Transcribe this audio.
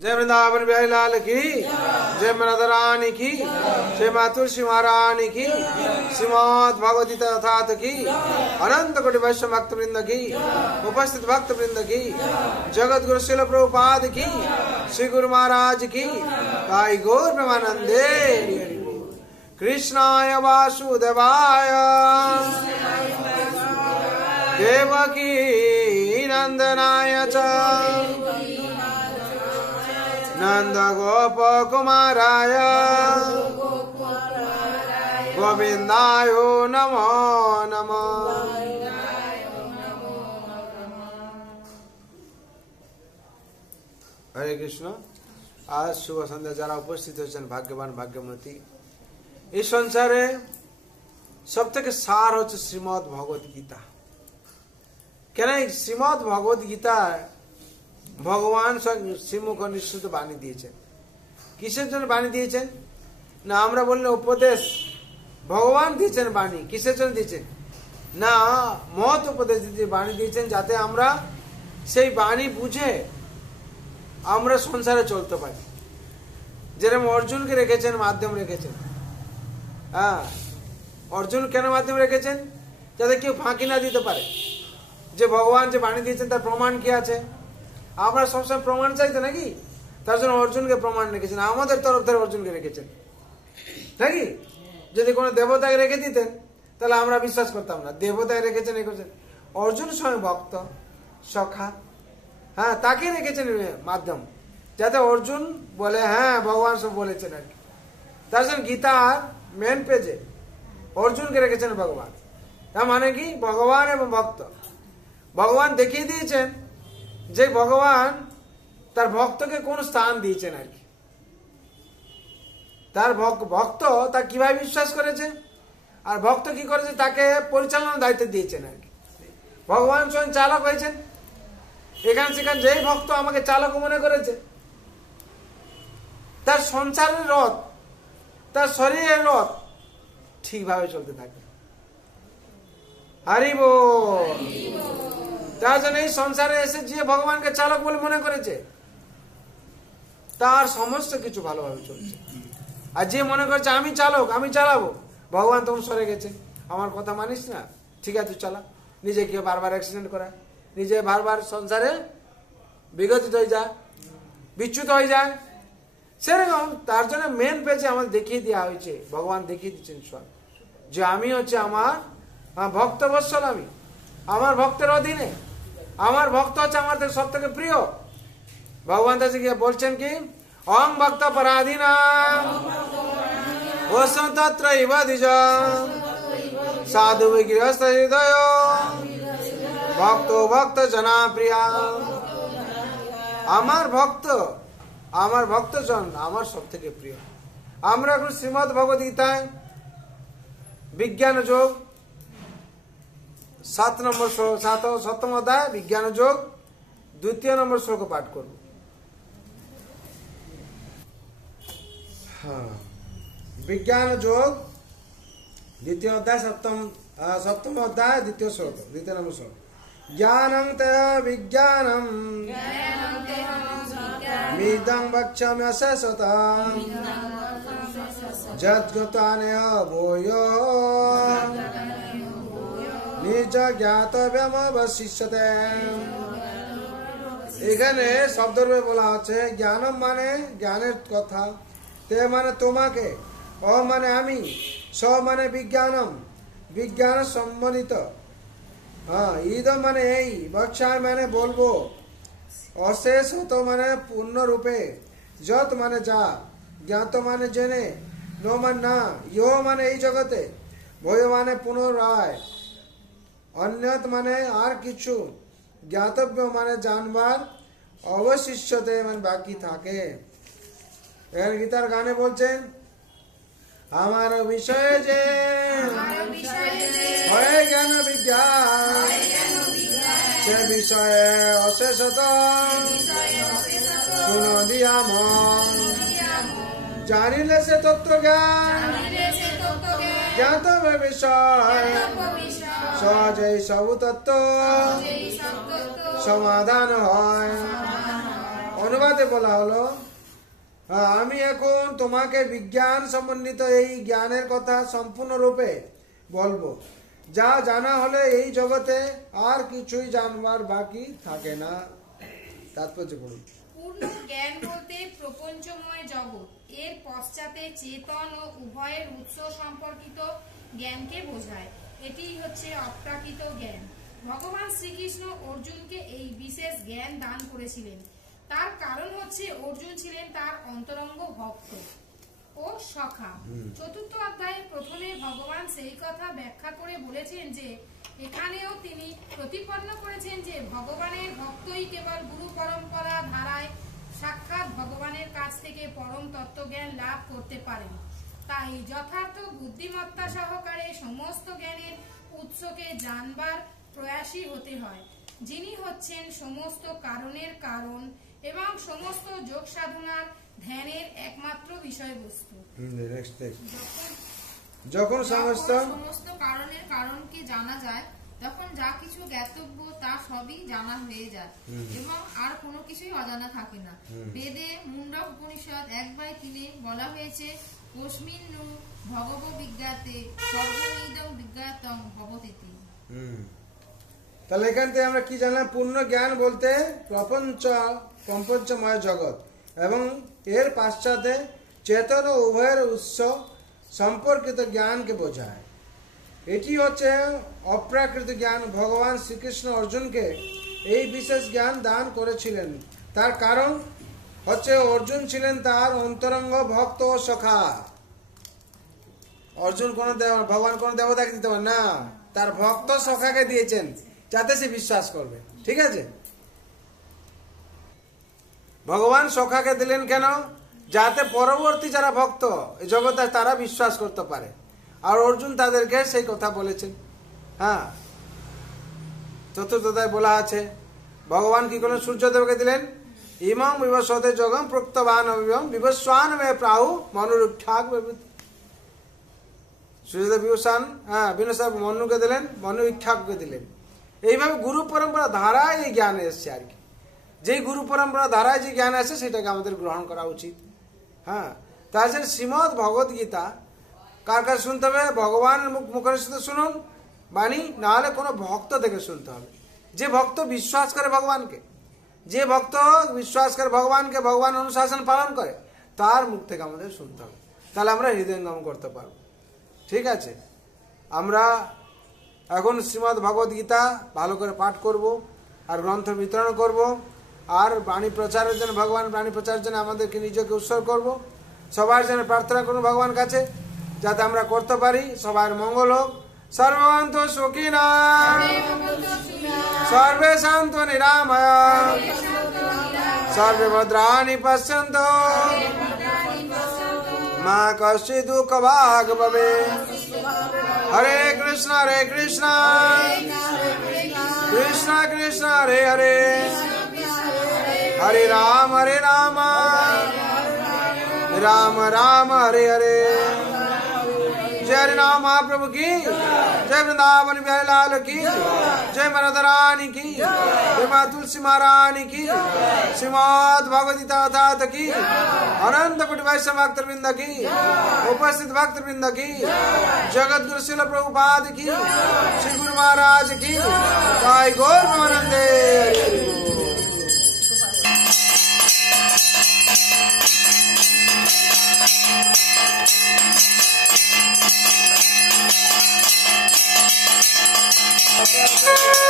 जय वृंदावन बिहारी लाल की, जय राधा रानी की, जय माँ तुलसी महारानी की, श्रीमद् भगवती तथात की, अनंत कोटि वैष्णव भक्त वृंद की, उपस्थित भक्त वृंद की, जगत गुरु शिल प्रभुपाद की, श्री गुरु महाराज की, गाय गौर प्रेमानंदे। कृष्णाय वासुदेवाय देवकी नंदनाय च नंद गोप कुमाराय गोविंदाय नमो नमः। हरे कृष्ण। आज शुभ सन्ध्या যারা উপস্থিত হয়েছেন ভাগ্যবান ভাগ্যবতী। এই সংসারে সবথেকে সার হচ্ছে শ্রীমদ্ ভগবত গীতা। কেন এই শ্রীমদ্ ভগবত গীতা ভগবান শ্রীমুখ নিঃসৃত বাণী দিয়েছেন। কিসের জন্য বাণী দিয়েছেন? না আমরা বললে উপদেশ, ভগবান দিয়েছেন বাণী কিসের জন্য দিয়েছেন? না মহৎ উপদেশ দিতে বাণী দিয়েছেন যাতে আমরা সেই বাণী বুঝে আমরা সংসারে চলতে পারি। যেরকম অর্জুনকে রেখেছেন মাধ্যম রেখেছেন। হ্যাঁ, অর্জুন কেন মাধ্যম রেখেছেন? যাতে কেউ ফাঁকি না দিতে পারে যে ভগবান যে বাণী দিয়েছেন তার প্রমাণ কি আছে। আমরা সবসময় প্রমাণ চাইতো নাকি? তার জন্য অর্জুনকে প্রমাণ রেখেছেন, আমাদের তরফ থেকে অর্জুনকে রেখেছেন নাকি? যদি কোনো দেবতাকে রেখে দিতেন তাহলে আমরা বিশ্বাস করতাম না। দেবতাকে রেখেছেন অর্জুন স্বয়ং ভক্ত সখা, হ্যাঁ তাকে রেখেছেন মাধ্যম যাতে অর্জুন বলে হ্যাঁ ভগবান সব বলেছেন আর কি। তার জন্য গীতার মেন পেজে অর্জুনকে রেখেছেন ভগবান। তার মানে কি? ভগবান এবং ভক্ত। ভগবান দেখিয়ে দিয়েছেন যে ভগবান তার ভক্তকে কোন স্থান দিয়েছেন আর কি। তার ভক্ত তা কিভাবে বিশ্বাস করেছে আর ভক্ত কি করেছে তাকে পরিচালনার দায়িত্ব দিয়েছেন আর কি। ভগবান স্বয়ং চালক হয়েছেন। এখান সেখানে যেই ভক্ত আমাকে চালক মনে করেছে তার সংসারের রথ, তার শরীরের রথ ঠিকভাবে চলতে থাকে। হরি বল। তার জন্য এই সংসারে এসে যে ভগবানকে চালক বলে মনে করেছে তার সমস্ত কিছু ভালোভাবে চলছে। আর যে মনে করছে আমি চালক আমি চালাবো, ভগবান তখন সরে গেছে, আমার কথা মানিস না, ঠিক আছে চালা, নিজে কেউ বারবার অ্যাক্সিডেন্ট করায়, নিজে বারবার সংসারে বিগতিত হয়ে যায়, বিচ্যুত হয়ে যায়। সেরকম তার জন্য মেন পেজে আমাদের দেখিয়ে দেওয়া হয়েছে, ভগবান দেখিয়ে দিচ্ছেন সব যে আমি হচ্ছে আমার ভক্ত বৎসল, আমি আমার ভক্তের অধীনে, আমার ভক্ত হচ্ছে আমার সব থেকে প্রিয়। ভগবান তাছে বলছেন কি অং ভক্ত পরাধীনা তত্রৈব দ্বিজ সাধু গৃহস্থ হৃদয় ভক্ত ভক্ত জনা প্রিয়া। আমার ভক্ত, আমার ভক্তজন আমার সব থেকে প্রিয়। আমরা এখন শ্রীমদ্ ভগবত গীতায় বিজ্ঞান যোগ 7 অধ্যায় বিজ্ঞান যোগ 2 নম্বর শ্লোক পাঠ করব। বিজ্ঞান যোগ 2 অধ্যায় 7 অধ্যায় 2 শ্লোক 2 নম্বর শ্লোক। জ্ঞানং তে বিজ্ঞানম মিদং বক্ষ্যাম্যশেষতঃ যদ্গতানেহ ভূয়ো নিজ জ্ঞাতব্যম অবশিষ্যতে। এখানে শব্দরূপে বলা হচ্ছে জ্ঞানম মানে জ্ঞানের কথা, তে মানে তোমাকে, অ মানে আমি, স মানে বিজ্ঞানম বিজ্ঞান সম্বলিত, হ্যাঁ ইদ মানে এই, বক্ষ্যায় মানে বলবো, অশেষ হত মানে পূর্ণরূপে, যত মানে যা, জ্ঞাত মানে জেনে, ন মানে না, ইহ মানে এই জগতে, ভয় মানে পুনরায়, অন্যত মানে আর কিছু, জ্ঞাতব্য মানে জানবার, অবশিষ্যতে মানে বাকি থাকে। এর গীতার গানে বলছেন আমার বিষয়ে যে হয় জ্ঞান বিজ্ঞান সে বিষয়ে অশেষত শুনো দিয়া মন, জানিলে সে তত্ত্ব জ্ঞান জ্ঞাতব্য বিষয় সহজেই সব তত্ত্ব সমাধান হয়। অনুবাদে বলা হলো, আমি এখন তোমাকে বিজ্ঞান সম্বন্ধিত এই জ্ঞানের কথা সম্পূর্ণরূপে বলবো, যা জানা হলে এই জগতে আর কিছুই জানবার বাকি থাকে না। তাৎপর্য পড়ুন। পূর্ণ জ্ঞান বলতে প্রপঞ্চময় জগৎ, এর পশ্চাতে চেতন ও উভয়ের উৎস সম্পর্কিত জ্ঞানকে বোঝায়। এটি হচ্ছে অপ্রাকৃত জ্ঞান। ভগবান শ্রীকৃষ্ণ অর্জুনকে এই বিশেষ জ্ঞান দান করেছিলেন। তার কারণ হচ্ছে অর্জুন ছিলেন তার অন্তরঙ্গ ভক্ত ও সখা। চতুর্থ অধ্যায়ে প্রথমে ভগবান সেই কথা ব্যাখ্যা করে বলেছেন যে এখানেও তিনি প্রতিপন্ন করেছেন যে ভগবানের ভক্তই কেবল গুরু পরম্পরা ধারায় সাক্ষাৎ ভগবানের কাছ থেকে পরম তত্ত্বজ্ঞান লাভ করতে পারেন। তাই যথার্থ বুদ্ধিমত্তা সহকারে সমস্ত জ্ঞানের উৎসকে জানবার প্রয়াসী হতে হয়, যিনি হচ্ছেন সমস্ত কারণের কারণ এবং সমস্ত যোগ সাধনার ধ্যানের একমাত্র বিষয়বস্তু। যখন সমস্ত কারণের কারণকে জানা যায়, তখন যা কিছু জ্ঞাতব্য তা সবই জানা হয়ে যায় এবং আর কোনো কিছুই অজানা থাকে না। বেদে মুন্ডক উপনিষদ 1/3 বলা হয়েছে, কস্মিন নু ভগব বিজ্ঞাতে সর্বমিদং বিজ্ঞাতং ভবতীতি। তাহলে এখান থেকে আমরা কি জানলাম? পূর্ণ জ্ঞান বলতে প্রপঞ্চময় জগৎ এবং এর পাশ্চাতে চেতন ও উভয়ের উৎস সম্পর্কিত জ্ঞানকে বোঝায়। এটি হচ্ছে অপ্রাকৃত জ্ঞান। ভগবান শ্রীকৃষ্ণ অর্জুনকে এই বিশেষ জ্ঞান দান করেছিলেন। তার কারণ হচ্ছে অর্জুন ছিলেন তার অন্তরঙ্গ ভক্ত ও সখা। অর্জুন ভগবান কোন দেবতাকে দিতে পারেন না, তার ভক্ত সখাকে দিয়েছেন যাতে সে বিশ্বাস করবে। ঠিক আছে, ভগবান সখাকে দিলেন কেন? যাতে পরবর্তী যারা ভক্ত এই জগতে তারা বিশ্বাস করতে পারে। আর অর্জুন তাদেরকে সেই কথা বলেছেন। হ্যাঁ, চতুর্থতায় বলা আছে ভগবান কি করলেন? সূর্যদেবকে দিলেন, ইমং বিবস্বতে যোগম প্রক্তবান বিবস্বান মে প্রাহু মনুরুক্ষাক। সূর্যদেব বিবস্বান, বিনসাব মনুকে দিলেন, মনু ইক্ষাককে দিলেন। এইভাবে গুরু পরম্পরা ধারায় এই জ্ঞান এসছে আর কি। যেই গুরু পরম্পরা ধারায় যে জ্ঞান আসে সেটাকে আমাদের গ্রহণ করা উচিত। হ্যাঁ, তাছাড়া শ্রীমদ ভগবত গীতা কার কাছে শুনতে হবে? ভগবান মুখের সাথে শুনুন বাণী, নাহলে কোনো ভক্ত থেকে শুনতে হবে। যে ভক্ত বিশ্বাস করে ভগবানকে, যে ভক্ত বিশ্বাস করে ভগবানকে, ভগবান অনুশাসন পালন করে, তার মুখ থেকে আমাদের শুনতে হবে। তাহলে আমরা হৃদয়ঙ্গম করতে পারবো। ঠিক আছে, আমরা এখন শ্রীমদ ভগবত গীতা ভালো করে পাঠ করব আর গ্রন্থ বিতরণ করব আর বাণী প্রচারের জন্য, ভগবান বাণী প্রচারের জন্য আমাদেরকে নিজেকে উৎসর্গ করব। সবার জন্য প্রার্থনা করুন ভগবান কাছে যাতে আমরা করতে পারি। সবার মঙ্গল হোক। সর্বন্ত সুখিনা সর্বে শান্ত নিরাময়া সর্বে ভদ্রাণি পশ্যন্তু মা কশ্চিৎ দুঃখ ভাগ ভবে। হরে কৃষ্ণ কৃষ্ণ কৃষ্ণ হরে হরে, হরে রাম রাম রাम हरे हरे। जय हरि नाम महाप्रभु की जय, वृंदावन बिहारी लाल की जय, मरदा रानी की जय, माँ तुलसी महारानी की, श्रीमद भगवद गीता की, अनंत कोटि वैष्णव भक्तवृंद की, उपस्थित भक्तवृंद की, जगत गुरु श्रील प्रभुपाद की, श्री गुरु महाराज की, जय गौर प्रेमानंदे। Okay.